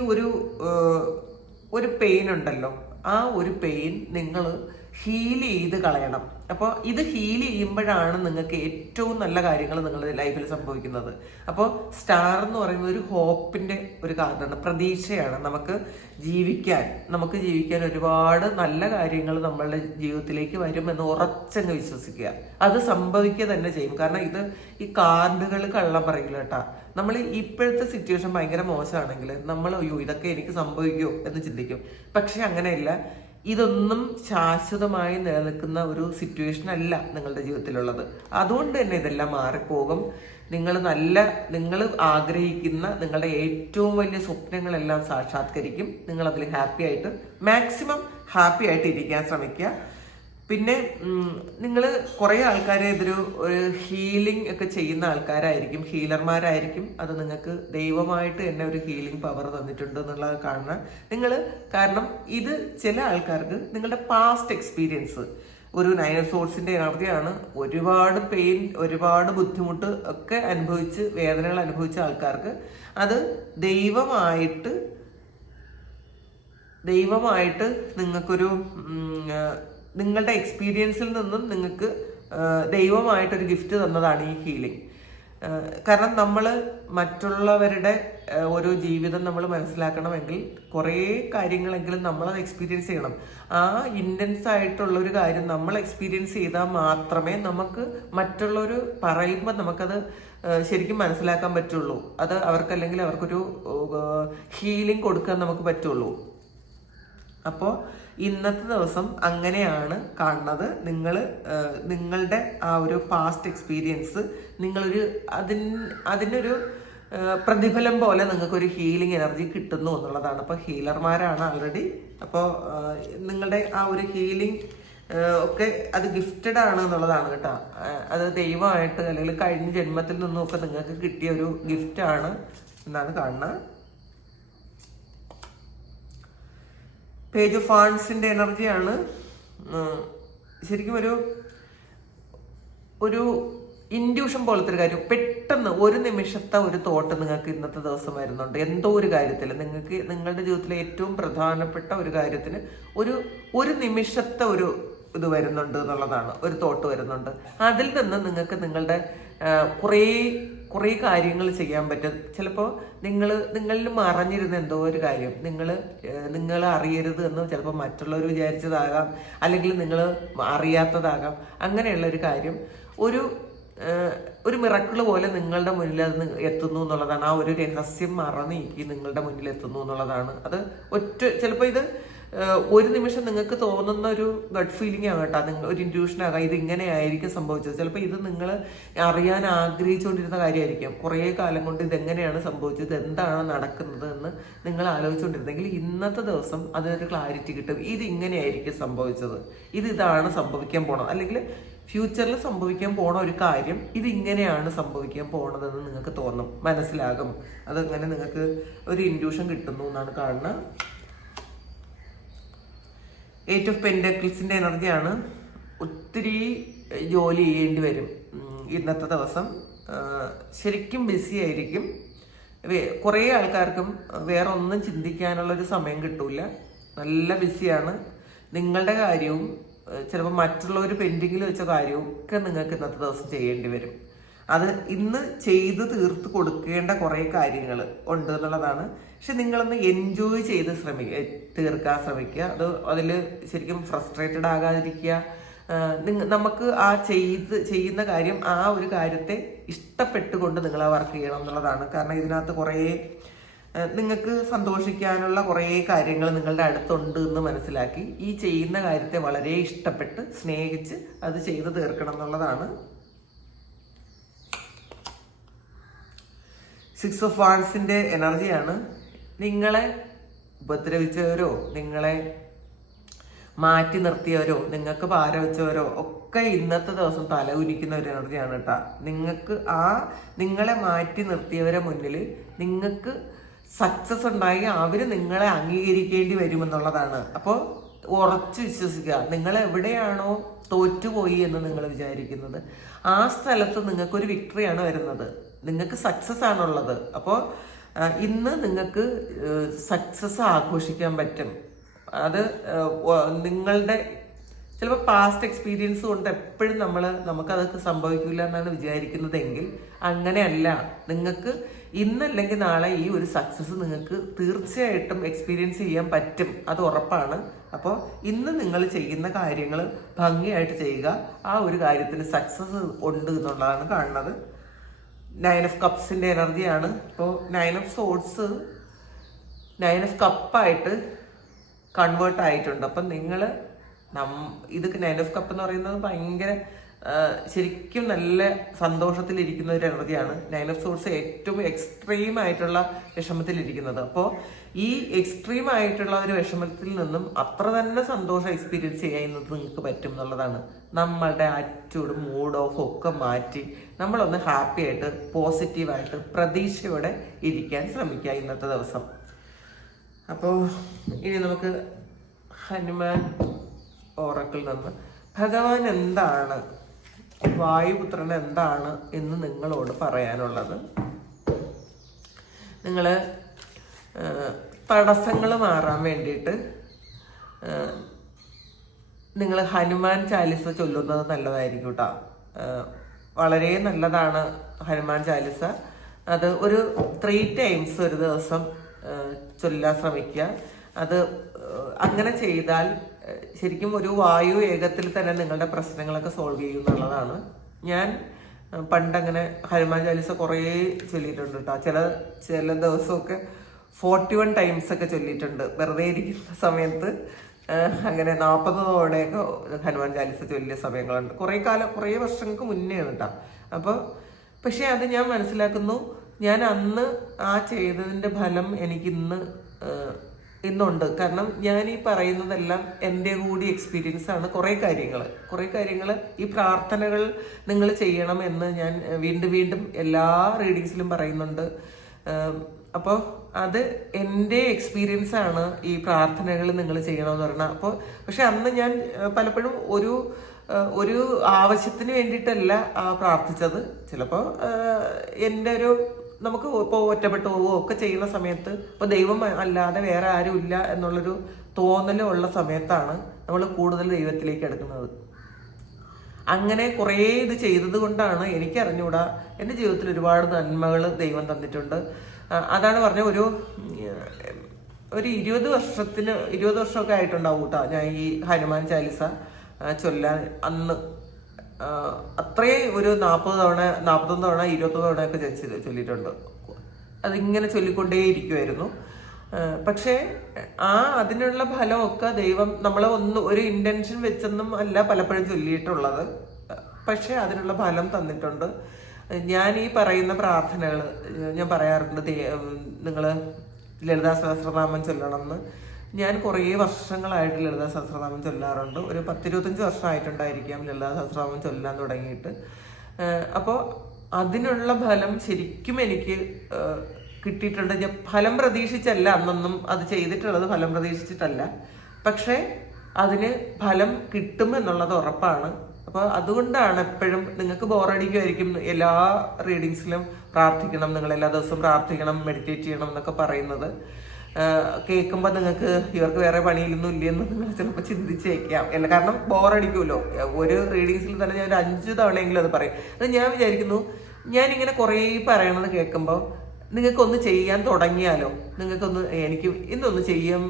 ഒരു പെയിൻ ഉണ്ടല്ലോ, ആ ഒരു പെയിൻ നിങ്ങൾ ഹീൽ ചെയ്ത് കളയണം. അപ്പോൾ ഇത് ഹീൽ ചെയ്യുമ്പോഴാണ് നിങ്ങൾക്ക് ഏറ്റവും നല്ല കാര്യങ്ങൾ നിങ്ങളുടെ ലൈഫിൽ സംഭവിക്കുന്നത്. അപ്പോൾ സ്റ്റാർ എന്ന് പറയുന്നത് ഒരു ഹോപ്പിന്റെ ഒരു കാരണമാണ്, പ്രതീക്ഷയാണ്. നമുക്ക് ജീവിക്കാൻ ഒരുപാട് നല്ല കാര്യങ്ങൾ നമ്മളുടെ ജീവിതത്തിലേക്ക് വരുമെന്ന് ഉറച്ചങ്ങ് വിശ്വസിക്കുക. അത് സംഭവിക്കുക തന്നെ ചെയ്യും. കാരണം ഈ കാർഡുകൾ കള്ളം പറയില്ല കേട്ടാ. നമ്മൾ ഇപ്പോഴത്തെ സിറ്റുവേഷൻ ഭയങ്കര മോശമാണെങ്കിൽ നമ്മൾ അയ്യോ ഇതൊക്കെ എനിക്ക് സംഭവിക്കുമോ എന്ന് ചിന്തിക്കും. പക്ഷെ അങ്ങനെയല്ല. ഇതൊന്നും ശാശ്വതമായി നിലനിൽക്കുന്ന ഒരു സിറ്റുവേഷൻ അല്ല നിങ്ങളുടെ ജീവിതത്തിലുള്ളത്. അതുകൊണ്ട് തന്നെ ഇതെല്ലാം മാറിപ്പോകും. നിങ്ങൾ ആഗ്രഹിക്കുന്ന നിങ്ങളുടെ ഏറ്റവും വലിയ സ്വപ്നങ്ങളെല്ലാം സാക്ഷാത്കരിക്കും. നിങ്ങൾ അതിൽ മാക്സിമം ഹാപ്പി ആയിട്ട് ഇരിക്കാൻ ശ്രമിക്കുക. പിന്നെ നിങ്ങൾ കുറേ ആൾക്കാരെ ഒരു ഹീലിംഗ് ഒക്കെ ചെയ്യുന്ന ആൾക്കാരായിരിക്കും, ഹീലർമാരായിരിക്കും. അത് നിങ്ങൾക്ക് ദൈവമായിട്ട് തന്നെ ഒരു ഹീലിംഗ് പവർ തന്നിട്ടുണ്ട് എന്നുള്ളത് കാണുന്ന കാരണം ഇത് ചില ആൾക്കാർക്ക് നിങ്ങളുടെ പാസ്റ്റ് എക്സ്പീരിയൻസ് ഒരു 9 of Swordsന്റെ എനർജിയാണ്. ഒരുപാട് പെയിൻ, ഒരുപാട് ബുദ്ധിമുട്ട് ഒക്കെ വേദനകൾ അനുഭവിച്ച ആൾക്കാർക്ക് അത് ദൈവമായിട്ട് നിങ്ങൾക്കൊരു നിങ്ങളുടെ എക്സ്പീരിയൻസിൽ നിന്നും നിങ്ങൾക്ക് ദൈവമായിട്ടൊരു ഗിഫ്റ്റ് തന്നതാണ് ഈ ഹീലിംഗ്. കാരണം നമ്മൾ മറ്റുള്ളവരുടെ ഒരു ജീവിതം നമ്മൾ മനസ്സിലാക്കണമെങ്കിൽ കുറേ കാര്യങ്ങളെങ്കിലും നമ്മളത് എക്സ്പീരിയൻസ് ചെയ്യണം. ആ ഇൻറ്റൻസ് ആയിട്ടുള്ള ഒരു കാര്യം നമ്മൾ എക്സ്പീരിയൻസ് ചെയ്താൽ മാത്രമേ നമുക്ക് മറ്റുള്ളവർ പറയുമ്പോൾ നമുക്കത് ശരിക്കും മനസ്സിലാക്കാൻ പറ്റുള്ളൂ. അത് അവർക്കല്ലെങ്കിൽ അവർക്കൊരു ഹീലിംഗ് കൊടുക്കാൻ നമുക്ക് പറ്റുള്ളൂ. അപ്പോൾ ഇന്നത്തെ ദിവസം അങ്ങനെയാണ് കാണുന്നത്. നിങ്ങളുടെ ആ ഒരു പാസ്റ്റ് എക്സ്പീരിയൻസ് അതിനൊരു പ്രതിഫലം പോലെ നിങ്ങൾക്കൊരു ഹീലിംഗ് എനർജി കിട്ടുന്നു എന്നുള്ളതാണ്. അപ്പോൾ ഹീലർമാരാണ് ആൾറെഡി. അപ്പോൾ നിങ്ങളുടെ ആ ഒരു ഹീലിംഗ് ഒക്കെ അത് ഗിഫ്റ്റഡ് ആണ് എന്നുള്ളതാണ് കേട്ടോ. അത് ദൈവമായിട്ട് അല്ലെങ്കിൽ കഴിഞ്ഞ ജന്മത്തിൽ നിന്നുമൊക്കെ നിങ്ങൾക്ക് കിട്ടിയ ഒരു ഗിഫ്റ്റാണ് എന്നാണ് കാണുന്നത്. പേജ് ഓഫ് ഫാൻസിന്റെ എനർജിയാണ്. ശരിക്കും ഒരു ഇൻഡ്യൂഷൻ പോലത്തെ ഒരു കാര്യം. പെട്ടെന്ന് ഒരു നിമിഷത്തെ ഒരു തോട്ട് നിങ്ങൾക്ക് ഇന്നത്തെ ദിവസം വരുന്നുണ്ട്. എന്തോ ഒരു കാര്യത്തിൽ നിങ്ങളുടെ ജീവിതത്തിലെ ഏറ്റവും പ്രധാനപ്പെട്ട ഒരു കാര്യത്തിന് ഒരു നിമിഷത്തെ ഒരു ഇത് വരുന്നുണ്ട് എന്നുള്ളതാണ്. ഒരു തോട്ട് വരുന്നുണ്ട്. അതിൽ നിന്ന് നിങ്ങൾക്ക് നിങ്ങളുടെ കുറേ കാര്യങ്ങൾ ചെയ്യാൻ പറ്റും. ചിലപ്പോൾ നിങ്ങളിൽ മറഞ്ഞിരുന്ന എന്തോ ഒരു കാര്യം നിങ്ങൾ അറിയരുത് എന്ന് ചിലപ്പോൾ മറ്റുള്ളവർ വിചാരിച്ചതാകാം, അല്ലെങ്കിൽ നിങ്ങൾ അറിയാത്തതാകാം. അങ്ങനെയുള്ള ഒരു കാര്യം ഒരു മിറക്കിള് പോലെ നിങ്ങളുടെ മുന്നിൽ അത് എത്തുന്നു എന്നുള്ളതാണ്. ആ ഒരു രഹസ്യം മറന്നീക്കി നിങ്ങളുടെ മുന്നിൽ എത്തുന്നു എന്നുള്ളതാണ്. അത് ചിലപ്പോൾ ഇത് ഒരു നിമിഷം നിങ്ങൾക്ക് തോന്നുന്ന ഒരു ഗട്ട് ഫീലിംഗ് ആകട്ടെ, ഒരു ഇൻറ്റ്യൂഷൻ ആകാം, ഇത് ഇങ്ങനെ ആയിരിക്കും സംഭവിച്ചത്. ചിലപ്പോൾ ഇത് നിങ്ങൾ അറിയാൻ ആഗ്രഹിച്ചുകൊണ്ടിരുന്ന കാര്യമായിരിക്കും. കുറേ കാലം കൊണ്ട് ഇതെങ്ങനെയാണ് സംഭവിച്ചത്, എന്താണ് നടക്കുന്നത് എന്ന് നിങ്ങൾ ആലോചിച്ചുകൊണ്ടിരുന്നെങ്കിൽ ഇന്നത്തെ ദിവസം അതിനൊരു ക്ലാരിറ്റി കിട്ടും. ഇത് ഇങ്ങനെയായിരിക്കും സംഭവിച്ചത്, ഇതാണ് സംഭവിക്കാൻ പോണത്, അല്ലെങ്കിൽ ഫ്യൂച്ചറിൽ സംഭവിക്കാൻ പോണ ഒരു കാര്യം ഇത് ഇങ്ങനെയാണ് സംഭവിക്കാൻ പോണതെന്ന് നിങ്ങൾക്ക് തോന്നും, മനസ്സിലാകും. അതങ്ങനെ നിങ്ങൾക്ക് ഒരു ഇൻറ്റ്യൂഷൻ കിട്ടുന്നു എന്നാണ് കാണുന്നത്. 8 of Pentaclesന്റെ എനർജിയാണ്. ഒത്തിരി ജോലി ചെയ്യേണ്ടി വരും ഇന്നത്തെ ദിവസം. ശരിക്കും ബിസി ആയിരിക്കും. കുറേ ആൾക്കാർക്കും വേറെ ഒന്നും ചിന്തിക്കാനുള്ളൊരു സമയം കിട്ടൂല. നല്ല ബിസിയാണ്. നിങ്ങളുടെ കാര്യവും ചിലപ്പോൾ മറ്റുള്ളവർ പെൻഡിങ്ങിൽ വെച്ച കാര്യവും ഒക്കെ നിങ്ങൾക്ക് ഇന്നത്തെ ദിവസം ചെയ്യേണ്ടി വരും. അത് ഇന്ന് ചെയ്ത് തീർത്ത് കൊടുക്കേണ്ട കുറേ കാര്യങ്ങൾ ഉണ്ട് എന്നുള്ളതാണ്. പക്ഷെ നിങ്ങളൊന്ന് എൻജോയ് ചെയ്ത് തീർക്കാൻ ശ്രമിക്കുക. അതിൽ ശരിക്കും ഫ്രസ്ട്രേറ്റഡ് ആകാതിരിക്കുക. നമുക്ക് ആ ചെയ്യുന്ന കാര്യം, ആ ഒരു കാര്യത്തെ ഇഷ്ടപ്പെട്ടുകൊണ്ട് നിങ്ങൾ ആ വർക്ക് ചെയ്യണം എന്നുള്ളതാണ്. കാരണം ഇതിനകത്ത് കുറേ നിങ്ങൾക്ക് സന്തോഷിക്കാനുള്ള കുറേ കാര്യങ്ങൾ നിങ്ങളുടെ അടുത്തുണ്ട് എന്ന് മനസ്സിലാക്കി ഈ ചെയ്യുന്ന കാര്യത്തെ വളരെ ഇഷ്ടപ്പെട്ട് സ്നേഹിച്ച് അത് ചെയ്ത് തീർക്കണം എന്നുള്ളതാണ്. 6 of Wandsന്റെ എനർജിയാണ്. നിങ്ങളെ ഉപദ്രവിച്ചവരോ നിങ്ങളെ മാറ്റി നിർത്തിയവരോ നിങ്ങൾക്ക് പാര വെച്ചവരോ ഒക്കെ ഇന്നത്തെ ദിവസം തല ഉരിക്കുന്ന ഒരു എനർജിയാണ് കേട്ടോ. നിങ്ങളെ മാറ്റി നിർത്തിയവരെ മുന്നിൽ നിങ്ങൾക്ക് സക്സസ് ഉണ്ടായി അവർ നിങ്ങളെ അംഗീകരിക്കേണ്ടി വരുമെന്നുള്ളതാണ്. അപ്പോൾ ഉറച്ചു വിശ്വസിക്കുക. നിങ്ങൾ എവിടെയാണോ തോറ്റുപോയി എന്ന് നിങ്ങൾ വിചാരിക്കുന്നത് ആ സ്ഥലത്ത് നിങ്ങൾക്കൊരു വിക്ടറിയാണ് വരുന്നത്. നിങ്ങൾക്ക് സക്സസ് ആണുള്ളത്. അപ്പോൾ ഇന്ന് നിങ്ങൾക്ക് സക്സസ് ആഘോഷിക്കാൻ പറ്റും. അത് നിങ്ങളുടെ ചിലപ്പോൾ പാസ്റ്റ് എക്സ്പീരിയൻസ് കൊണ്ട് എപ്പോഴും നമുക്കതൊക്കെ സംഭവിക്കില്ല എന്നാണ് വിചാരിക്കുന്നതെങ്കിൽ അങ്ങനെയല്ല. നിങ്ങൾക്ക് ഇന്നല്ലെങ്കിൽ നാളെ ഈ ഒരു സക്സസ് നിങ്ങൾക്ക് തീർച്ചയായിട്ടും എക്സ്പീരിയൻസ് ചെയ്യാൻ പറ്റും, അത് ഉറപ്പാണ്. അപ്പോൾ ഇന്ന് നിങ്ങൾ ചെയ്യുന്ന കാര്യങ്ങൾ ഭംഗിയായിട്ട് ചെയ്യുക. ആ ഒരു കാര്യത്തിന് സക്സസ് ഉണ്ട് എന്നുള്ളതാണ് കാണുന്നത്. 9 of Cupsന്റെ എനർജിയാണ്. ഇപ്പോൾ 9 of Swords 9 of Cup ആയിട്ട് കൺവേർട്ട് ആയിട്ടുണ്ട്. അപ്പം നിങ്ങൾ ഇത് 9 ഓഫ് കപ്പ് എന്ന് പറയുന്നത് ഭയങ്കര ശരിക്കും നല്ല സന്തോഷത്തിലിരിക്കുന്ന ഒരു എനർജിയാണ്. 9 ഓഫ് സോഴ്സ് ഏറ്റവും എക്സ്ട്രീം ആയിട്ടുള്ള വിഷമത്തിലിരിക്കുന്നത്. അപ്പോൾ ഈ എക്സ്ട്രീം ആയിട്ടുള്ള ഒരു വിഷമത്തിൽ നിന്നും അത്ര തന്നെ സന്തോഷം എക്സ്പീരിയൻസ് ചെയ്യുന്നത് നിങ്ങൾക്ക് പറ്റും എന്നുള്ളതാണ്. നമ്മളുടെ ആറ്റിറ്റ്യൂഡ്, മൂഡ് ഓഫ് ഒക്കെ മാറ്റി നമ്മളൊന്ന് ഹാപ്പി ആയിട്ട് പോസിറ്റീവായിട്ട് പ്രതീക്ഷയോടെ ഇരിക്കാൻ ശ്രമിക്കുക ഇന്നത്തെ ദിവസം. അപ്പോൾ ഇനി നമുക്ക് ഹനുമാൻ ഓറക്കിൽ നിന്ന് ഭഗവാൻ എന്താണ്, വായുപുത്രൻ എന്താണ് എന്ന് നിങ്ങളോട് പറയാനുള്ളത്. നിങ്ങൾ തടസ്സങ്ങൾ മാറാൻ വേണ്ടിയിട്ട് നിങ്ങൾ ഹനുമാൻ ചാലിസ ചൊല്ലുന്നത് നല്ലതായിരിക്കും കേട്ടോ. വളരെ നല്ലതാണ് ഹനുമാൻ ചാലിസ. അത് ഒരു 3 times ഒരു ദിവസം ചൊല്ലാൻ ശ്രമിക്കുക. അത് അങ്ങനെ ചെയ്താൽ ശരിക്കും ഒരു വായു ഏകത്തിൽ തന്നെ നിങ്ങളുടെ പ്രശ്നങ്ങളൊക്കെ സോൾവ് ചെയ്യും എന്നുള്ളതാണ്. ഞാൻ പണ്ടങ്ങനെ ഹനുമാൻ ചാലിസ കുറേ ചൊല്ലിയിട്ടുണ്ട് കേട്ടോ. ചില ദിവസമൊക്കെ 41 times ഒക്കെ ചൊല്ലിയിട്ടുണ്ട്. വെറുതെ ഇരിക്കുന്ന സമയത്ത് അങ്ങനെ 40 തവണയൊക്കെ ഹനുമാൻ ചാലിസ ചൊല്ലിയ സമയങ്ങളുണ്ട്. കുറേ വർഷങ്ങൾക്ക് മുന്നേ കേട്ടോ. അപ്പോൾ പക്ഷെ അത് ഞാൻ മനസ്സിലാക്കുന്നു, ഞാൻ അന്ന് ആ ചെയ്തതിൻ്റെ ഫലം എനിക്ക് ഇന്നുണ്ട്. കാരണം ഞാൻ ഈ പറയുന്നതെല്ലാം എൻ്റെ കൂടി എക്സ്പീരിയൻസ് ആണ്. കുറേ കാര്യങ്ങൾ ഈ പ്രാർത്ഥനകൾ നിങ്ങൾ ചെയ്യണം എന്ന് ഞാൻ വീണ്ടും എല്ലാ റീഡിങ്സിലും പറയുന്നുണ്ട്. അപ്പോൾ അത് എൻ്റെ എക്സ്പീരിയൻസ് ആണ്. ഈ പ്രാർത്ഥനകൾ നിങ്ങൾ ചെയ്യണമെന്ന് പറഞ്ഞാൽ അപ്പോൾ പക്ഷെ അന്ന് ഞാൻ പലപ്പോഴും ഒരു ആവശ്യത്തിന് വേണ്ടിയിട്ടല്ല പ്രാർത്ഥിച്ചത്. ചിലപ്പോൾ എൻ്റെ നമുക്ക് ഇപ്പോൾ ഒറ്റപ്പെട്ടു പോവുകയോ ഒക്കെ ചെയ്യുന്ന സമയത്ത് ഇപ്പോൾ ദൈവം അല്ലാതെ വേറെ ആരും ഇല്ല എന്നുള്ളൊരു തോന്നലുള്ള സമയത്താണ് നമ്മൾ കൂടുതൽ ദൈവത്തിലേക്ക് എടുക്കുന്നത്. അങ്ങനെ കുറേ ഇത് ചെയ്തത് കൊണ്ടാണ് എനിക്കറിഞ്ഞൂടാ, എൻ്റെ ജീവിതത്തിൽ ഒരുപാട് നന്മകൾ ദൈവം തന്നിട്ടുണ്ട്. അതാണ് പറഞ്ഞ ഒരു 20 വർഷമൊക്കെ ആയിട്ടുണ്ടാവും കേട്ടോ ഞാൻ ഈ ഹനുമാൻ ചാലിസ ചൊല്ലാൻ. അന്ന് അത്രയും ഒരു 40 തവണ 41 തവണ 20 തവണയൊക്കെ ചൊല്ലിയിട്ടുണ്ട്. അതിങ്ങനെ ചൊല്ലിക്കൊണ്ടേ ഇരിക്കുമായിരുന്നു. പക്ഷേ അതിനുള്ള ഫലമൊക്കെ ദൈവം നമ്മളെ ഒരു ഇന്റൻഷൻ വെച്ചൊന്നും അല്ല പലപ്പോഴും ചൊല്ലിയിട്ടുള്ളത്. പക്ഷെ അതിനുള്ള ഫലം തന്നിട്ടുണ്ട്. ഞാൻ ഈ പറയുന്ന പ്രാർത്ഥനകൾ ഞാൻ പറയാറുണ്ട്, നിങ്ങൾ ലളിതാ സഹസ്രനാമം ചൊല്ലണമെന്ന്. ഞാൻ കുറേ വർഷങ്ങളായിട്ട് ലളിതാ സഹസ്രനാമം ചൊല്ലാറുണ്ട്. ഒരു 10-25 വർഷമായിട്ടുണ്ടായിരിക്കാം ലളിതാ സഹസ്രനാമം ചൊല്ലാൻ തുടങ്ങിയിട്ട്. അപ്പോൾ അതിനുള്ള ഫലം ശരിക്കും എനിക്ക് കിട്ടിയിട്ടുണ്ട്. ഞാൻ ഫലം പ്രതീക്ഷിച്ചല്ല അന്നൊന്നും അത് ചെയ്തിട്ടുള്ളത്, ഫലം പ്രതീക്ഷിച്ചിട്ടല്ല. പക്ഷേ അതിന് ഫലം കിട്ടും എന്നുള്ളത് ഉറപ്പാണ്. അപ്പോൾ അതുകൊണ്ടാണ് എപ്പോഴും നിങ്ങൾക്ക് ബോറടിക്കുമായിരിക്കും എല്ലാ റീഡിങ്സിലും പ്രാർത്ഥിക്കണം, നിങ്ങൾ എല്ലാ ദിവസവും പ്രാർത്ഥിക്കണം, മെഡിറ്റേറ്റ് ചെയ്യണം എന്നൊക്കെ പറയുന്നത്. കേൾക്കുമ്പോൾ നിങ്ങൾക്ക് ഇവർക്ക് വേറെ പണിയിലൊന്നും ഇല്ലെന്ന് നിങ്ങൾ ചിലപ്പോൾ ചിന്തിച്ചേക്കാം. അല്ല, കാരണം ബോറടിക്കുമല്ലോ. ഒരു റീഡിങ്സിൽ തന്നെ ഞാൻ ഒരു 5 തവണയെങ്കിലും അത് പറയും. അത് ഞാൻ വിചാരിക്കുന്നു, ഞാനിങ്ങനെ കുറേ പറയണത് കേൾക്കുമ്പോൾ നിങ്ങൾക്കൊന്ന് ചെയ്യാൻ തുടങ്ങിയാലോ, എനിക്ക് ഇന്നൊന്ന് ചെയ്യാൻ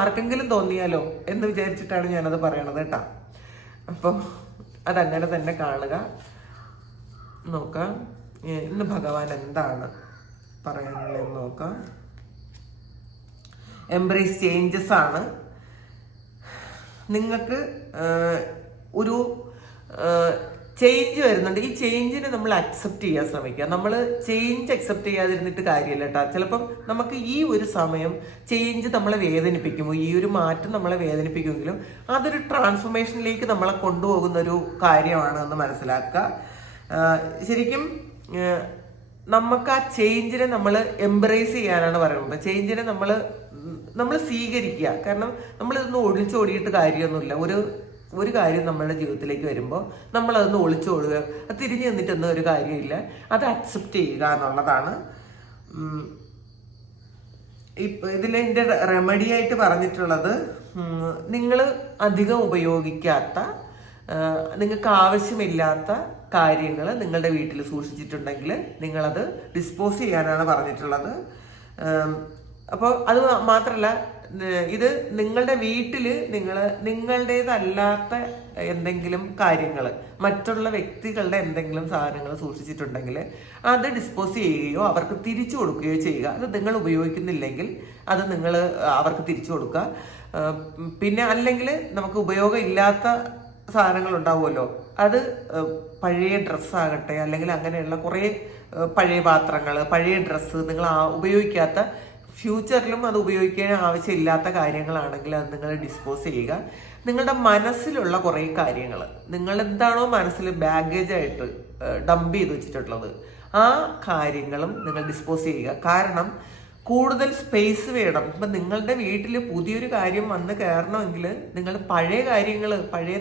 ആർക്കെങ്കിലും തോന്നിയാലോ എന്ന് വിചാരിച്ചിട്ടാണ് ഞാനത് പറയണത് കേട്ടോ. അപ്പോൾ അതങ്ങനെ തന്നെ കാണുക. നോക്കാം ഇന്ന് ഭഗവാൻ എന്താണ് പറയാനുള്ളതെന്ന് നോക്കാം. എംബ്രേസ് ചേഞ്ചസ് ആണ്. നിങ്ങൾക്ക് ഒരു ചേഞ്ച് വരുന്നുണ്ട്. ഈ ചേഞ്ചിനെ നമ്മൾ അക്സെപ്റ്റ് ചെയ്യാൻ ശ്രമിക്കുക. നമ്മൾ ചേഞ്ച് അക്സെപ്റ്റ് ചെയ്യാതിരുന്നിട്ട് കാര്യമില്ല കേട്ടോ. ചിലപ്പം നമുക്ക് ഈ ഒരു സമയം ചേഞ്ച് നമ്മളെ വേദനിപ്പിക്കുമ്പോൾ, ഈ ഒരു മാറ്റം നമ്മളെ വേദനിപ്പിക്കുമെങ്കിലും അതൊരു ട്രാൻസ്ഫോർമേഷനിലേക്ക് നമ്മളെ കൊണ്ടുപോകുന്ന ഒരു കാര്യമാണ് എന്ന് മനസ്സിലാക്കുക. ശരിക്കും നമുക്ക് ആ ചേഞ്ചിനെ നമ്മൾ എംബ്രേസ് ചെയ്യാനാണ് പറയുന്നത്. ചേഞ്ചിനെ നമ്മൾ സ്വീകരിക്കുക. കാരണം നമ്മളിതൊന്നും ഒളിച്ചോടിയിട്ട് കാര്യമൊന്നുമില്ല. ഒരു കാര്യം നമ്മളുടെ ജീവിതത്തിലേക്ക് വരുമ്പോൾ നമ്മളതൊന്ന് ഒളിച്ചോടുക, അത് തിരിഞ്ഞു നിന്നിട്ടൊന്നും ഒരു കാര്യമില്ല. അത് അക്സെപ്റ്റ് ചെയ്യുക എന്നുള്ളതാണ്. ഇതിലെൻ്റെ റെമഡി ആയിട്ട് പറഞ്ഞിട്ടുള്ളത്, നിങ്ങൾ അധികം ഉപയോഗിക്കാത്ത, നിങ്ങൾക്ക് ആവശ്യമില്ലാത്ത കാര്യങ്ങൾ നിങ്ങളുടെ വീട്ടിൽ സൂക്ഷിച്ചിട്ടുണ്ടെങ്കിൽ നിങ്ങളത് ഡിസ്പോസ് ചെയ്യാനാണ് പറഞ്ഞിട്ടുള്ളത്. അപ്പോൾ അത് മാത്രമല്ല, ഇത് നിങ്ങളുടെ വീട്ടിൽ നിങ്ങളുടേതല്ലാത്ത എന്തെങ്കിലും കാര്യങ്ങൾ, മറ്റുള്ള വ്യക്തികളുടെ എന്തെങ്കിലും സാധനങ്ങൾ സൂക്ഷിച്ചിട്ടുണ്ടെങ്കിൽ അത് ഡിസ്പോസ് ചെയ്യുകയോ അവർക്ക് തിരിച്ചു കൊടുക്കുകയോ ചെയ്യുക. അത് നിങ്ങൾ ഉപയോഗിക്കുന്നില്ലെങ്കിൽ അത് നിങ്ങൾ അവർക്ക് തിരിച്ചു കൊടുക്കുക. പിന്നെ അല്ലെങ്കിൽ നമുക്ക് ഉപയോഗം ഇല്ലാത്ത സാധനങ്ങൾ ഉണ്ടാവുമല്ലോ, അത് പഴയ ഡ്രസ്സാകട്ടെ അല്ലെങ്കിൽ അങ്ങനെയുള്ള കുറേ പഴയ പാത്രങ്ങൾ, പഴയ ഡ്രസ്സ്, നിങ്ങൾ ഉപയോഗിക്കാത്ത, ഫ്യൂച്ചറിലും അത് ഉപയോഗിക്കാൻ ആവശ്യമില്ലാത്ത കാര്യങ്ങളാണെങ്കിൽ അത് നിങ്ങൾ ഡിസ്പോസ് ചെയ്യുക. നിങ്ങളുടെ മനസ്സിലുള്ള കുറേ കാര്യങ്ങൾ, നിങ്ങൾ എന്താണോ മനസ്സിൽ ബാഗേജായിട്ട് ഡംപ് ചെയ്ത് വെച്ചിട്ടുള്ളത്, ആ കാര്യങ്ങളും നിങ്ങൾ ഡിസ്പോസ് ചെയ്യുക. കാരണം കൂടുതൽ സ്പേസ് വേണം. ഇപ്പം നിങ്ങളുടെ വീട്ടിൽ പുതിയൊരു കാര്യം വന്ന് കയറണമെങ്കിൽ നിങ്ങൾ പഴയ കാര്യങ്ങൾ,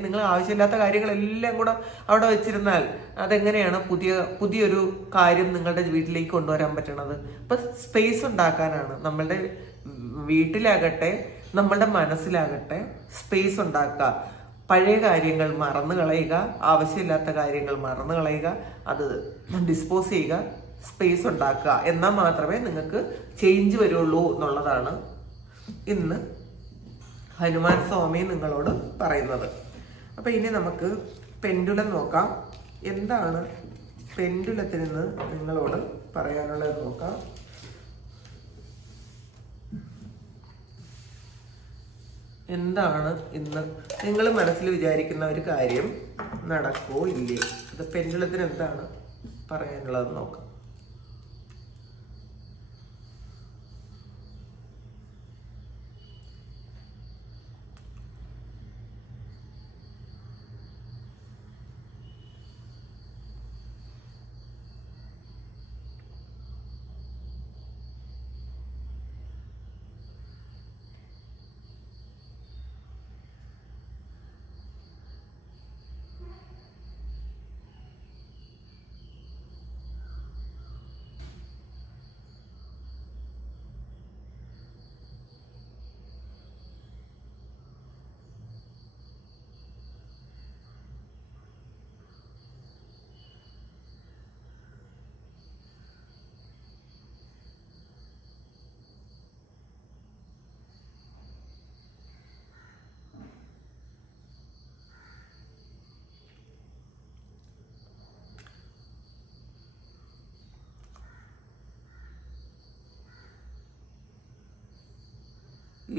നിങ്ങൾ ആവശ്യമില്ലാത്ത കാര്യങ്ങളെല്ലാം കൂടെ അവിടെ വെച്ചിരുന്നാൽ അതെങ്ങനെയാണ് പുതിയൊരു കാര്യം നിങ്ങളുടെ വീട്ടിലേക്ക് കൊണ്ടുവരാൻ പറ്റണത്? ഇപ്പം സ്പേസ് ഉണ്ടാക്കാനാണ് നമ്മളുടെ വീട്ടിലാകട്ടെ നമ്മളുടെ മനസ്സിലാകട്ടെ സ്പേസ് ഉണ്ടാക്കുക. പഴയ കാര്യങ്ങൾ മറന്നു കളയുക, ആവശ്യമില്ലാത്ത കാര്യങ്ങൾ മറന്നു കളയുക, അത് ഡിസ്പോസ് ചെയ്യുക, സ്പേസ് ഉണ്ടാക്കുക. എന്നാൽ മാത്രമേ നിങ്ങൾക്ക് ചേഞ്ച് വരുള്ളൂ എന്നുള്ളതാണ് ഇന്ന് ഹനുമാൻ സ്വാമി നിങ്ങളോട് പറയുന്നത്. അപ്പൊ ഇനി നമുക്ക് പെൻഡുലം നോക്കാം. എന്താണ് പെൻഡുലത്തിൽ നിന്ന് നിങ്ങളോട് പറയാനുള്ളത് നോക്കാം. എന്താണ് ഇന്ന് നിങ്ങൾ മനസ്സിൽ വിചാരിക്കുന്ന ഒരു കാര്യം നടക്കോ ഇല്ലേ? അത് പെൻഡുലത്തിന് എന്താണ് പറയാനുള്ളത് നോക്കാം.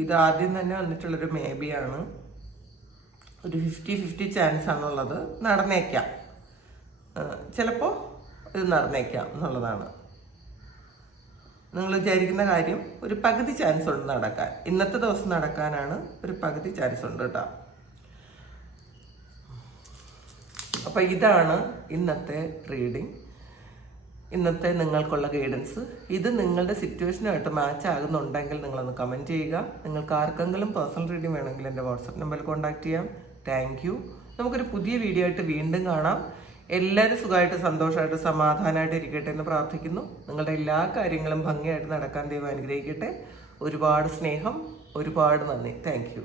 ഇത് ആദ്യം തന്നെ വന്നിട്ടുള്ളൊരു മേബിയാണ്. ഒരു 50-50 ചാൻസ് ആണുള്ളത്. നടന്നേക്കാം, ചിലപ്പോൾ ഇത് നടന്നേക്കാം എന്നുള്ളതാണ്. നിങ്ങൾ വിചാരിക്കുന്ന കാര്യം ഒരു പകുതി ചാൻസ് ഉണ്ട് നടക്കാൻ. ഇന്നത്തെ ദിവസം നടക്കാനാണ് ഒരു പകുതി ചാൻസ് ഉണ്ട് കേട്ടോ. അപ്പൊ ഇതാണ് ഇന്നത്തെ റീഡിങ്, ഇന്നത്തെ നിങ്ങൾക്കുള്ള ഗൈഡൻസ്. ഇത് നിങ്ങളുടെ സിറ്റുവേഷനായിട്ട് മാച്ച് ആകുന്നുണ്ടെങ്കിൽ നിങ്ങളൊന്ന് കമൻറ്റ് ചെയ്യുക. നിങ്ങൾക്ക് ആർക്കെങ്കിലും പേഴ്സണൽ റീഡിങ് വേണമെങ്കിൽ എൻ്റെ വാട്സപ്പ് നമ്പറിൽ കോൺടാക്ട് ചെയ്യാം. Thank you. നമുക്കൊരു പുതിയ വീഡിയോ ആയിട്ട് വീണ്ടും കാണാം. എല്ലാവരും സുഖമായിട്ട് സന്തോഷമായിട്ട് സമാധാനമായിട്ട് ഇരിക്കട്ടെ എന്ന് പ്രാർത്ഥിക്കുന്നു. നിങ്ങളുടെ എല്ലാ കാര്യങ്ങളും ഭംഗിയായിട്ട് നടക്കാൻ ദൈവം അനുഗ്രഹിക്കട്ടെ. ഒരുപാട് സ്നേഹം, ഒരുപാട് നന്ദി. Thank you.